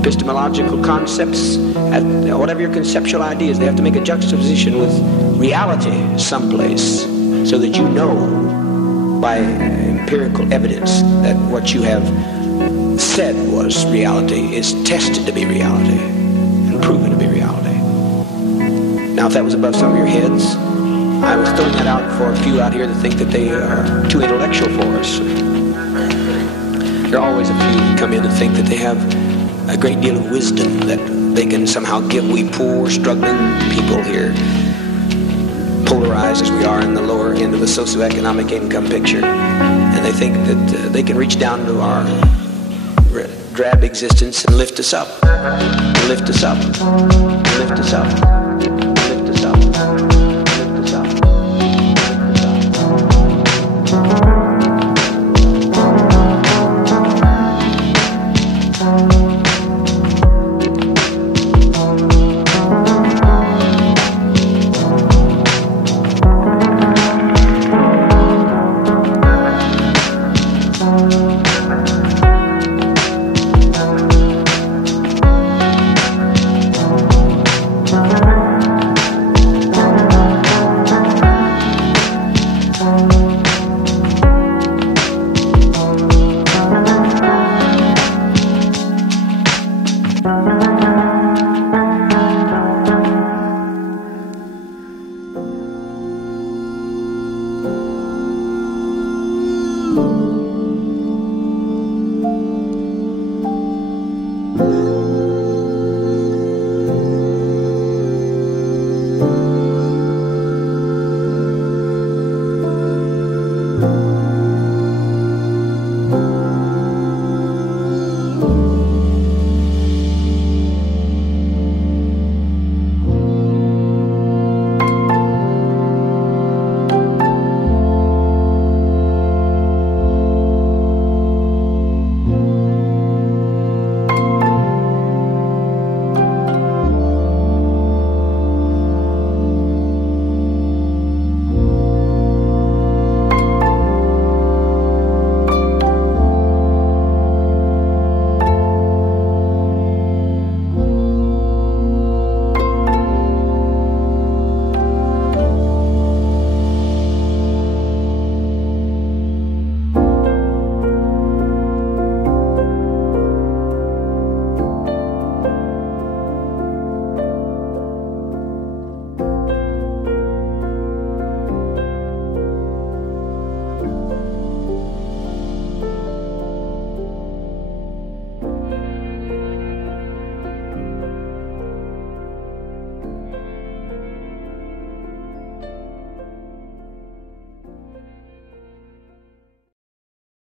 epistemological concepts, whatever your conceptual ideas, they have to make a juxtaposition with reality someplace so that you know by empirical evidence that what you have said was reality is tested to be reality and proven to be reality. Now, if that was above some of your heads, I was throwing that out for a few out here that think that they are too intellectual for us. There are always a few who come in and think that they have a great deal of wisdom that they can somehow give we poor, struggling people here, polarized as we are in the lower end of the socioeconomic income picture. And they think that they can reach down to our drab existence and lift us up, lift us up, lift us up.